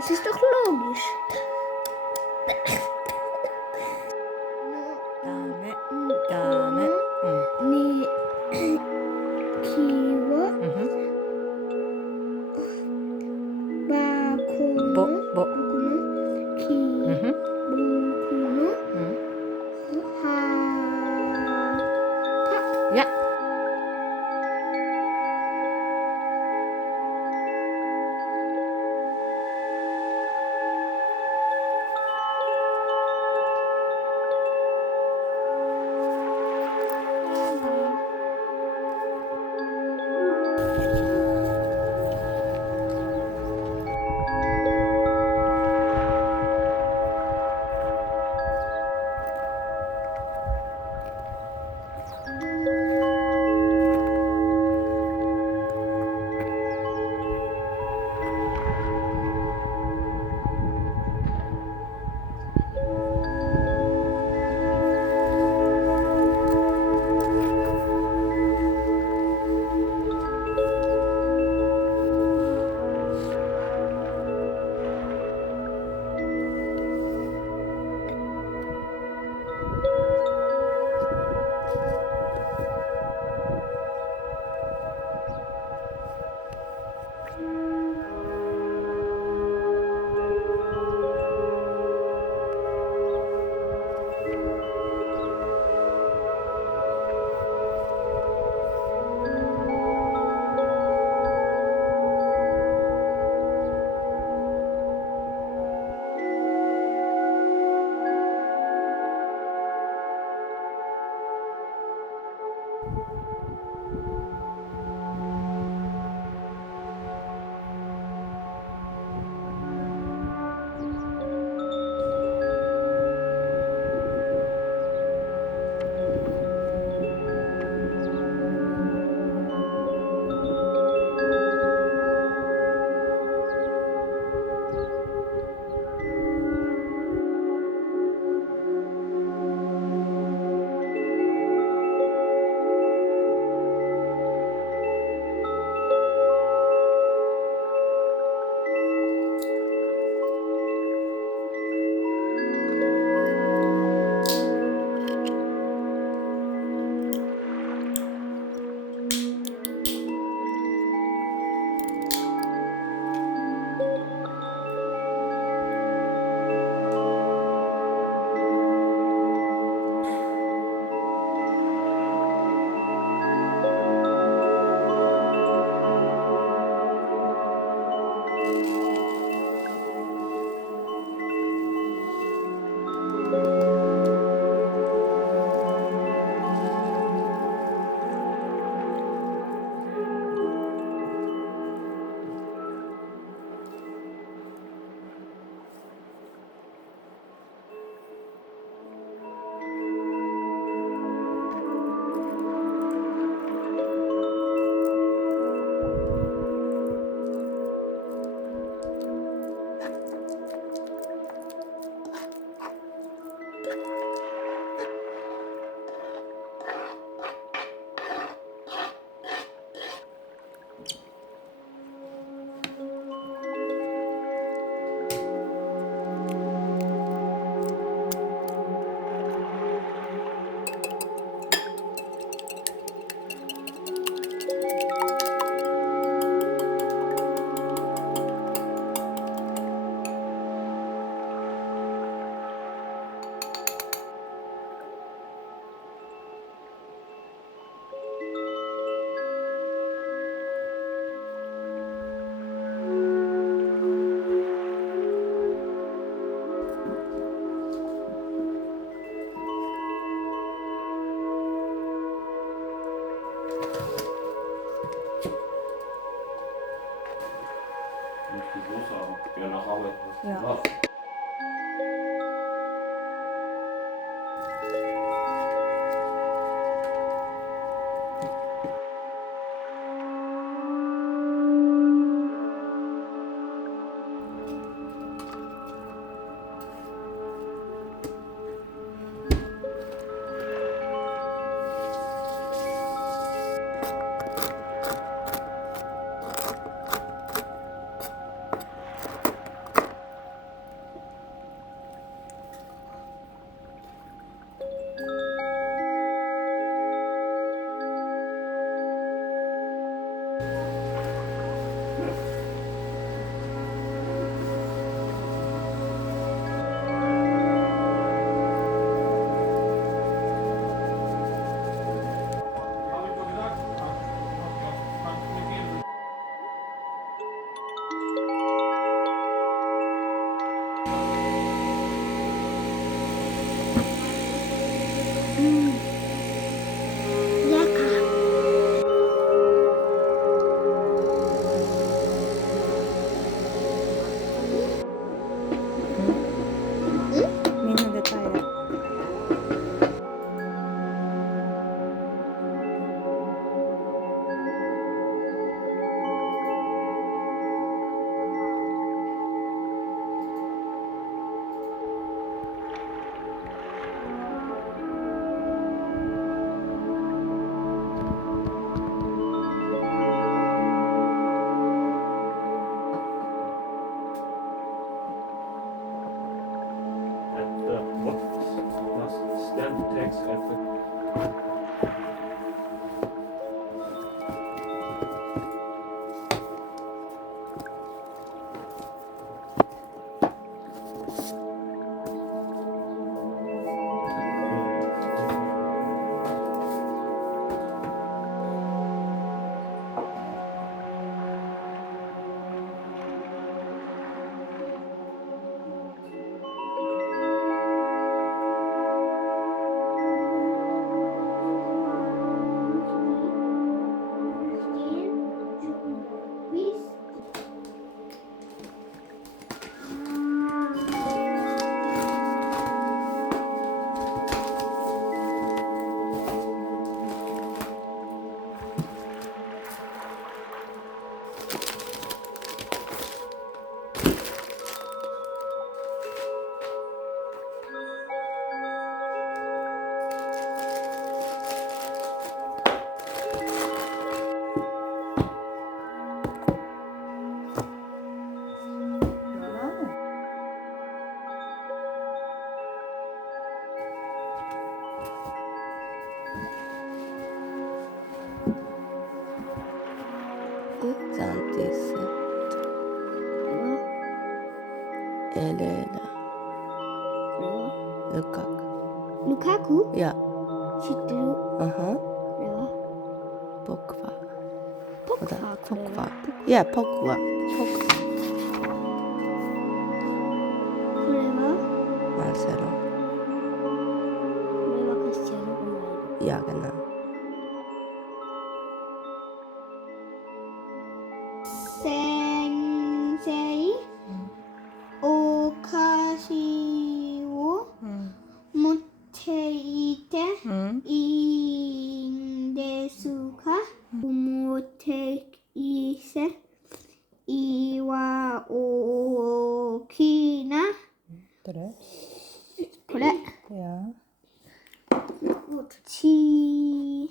Das ist doch logisch. Dame. Ni Kiwo. Bakuno. Bakuno. Ki. Bukuno. Ha. Ja. wieder nach Hause. Ja. Hab ich doch gesagt. Kannst du mir geben. Lecker.みんなで帰れ。Scan the text at the Zantis, Elena, Lukaku. ルカク いや、知ってるうんふん、これは僕は。ポクだファーこれは僕は。いや、僕は。これはマルセロ。これはクリスチャーノ・ロナウドいや、genau。先生、お菓子をうん。持っていてうん。いいんですか？持っていせいは大きなどれ？これいや。ち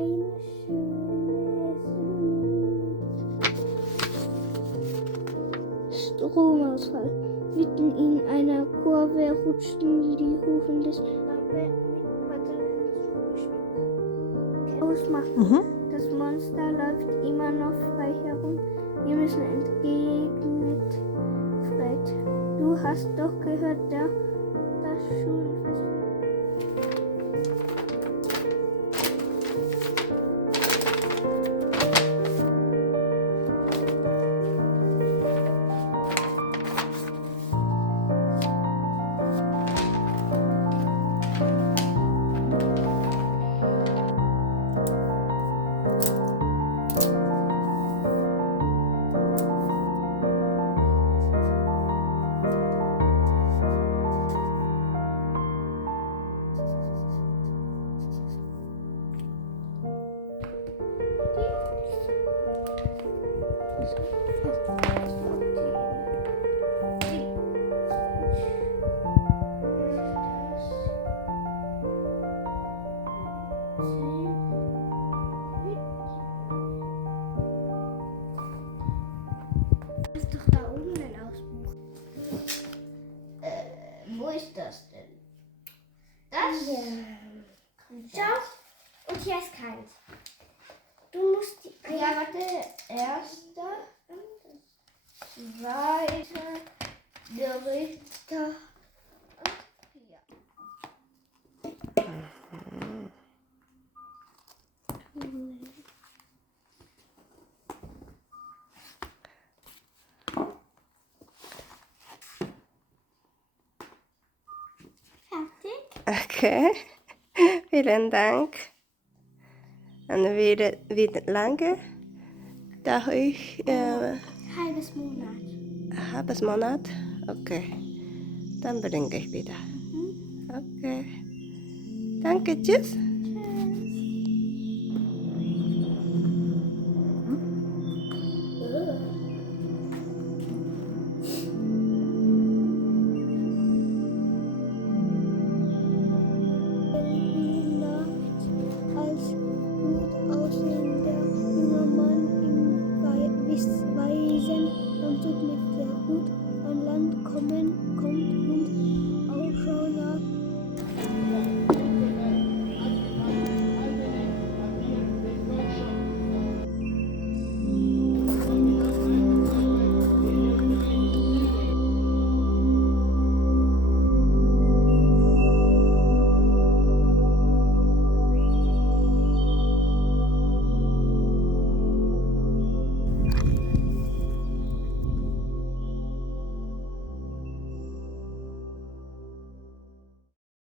ein schönes Lied. Stromausfall. Mitten in einer Kurve rutschten die Hufen des mit Batterien zugesteckt. Ausmachen. Mhm. Das Monster läuft immer noch frei herum. Wir müssen entgegnet Fred. Du hast doch gehört, das Schulfest. Das ist doch da oben ein Ausbuch. Wo ist das denn? Das? Schau, und hier ist keins. Du musst die. Ja, warte. Erster, zweiter, dritter. Ja. Fertig? Okay, vielen Dank. Und wie lange darf ich? Halbes Monat. Halbes Monat? Okay, dann bringe ich wieder. Okay, danke, tschüss. Als gut aussehender junger Mann im weißen Anzug mit der Hut an Land kommen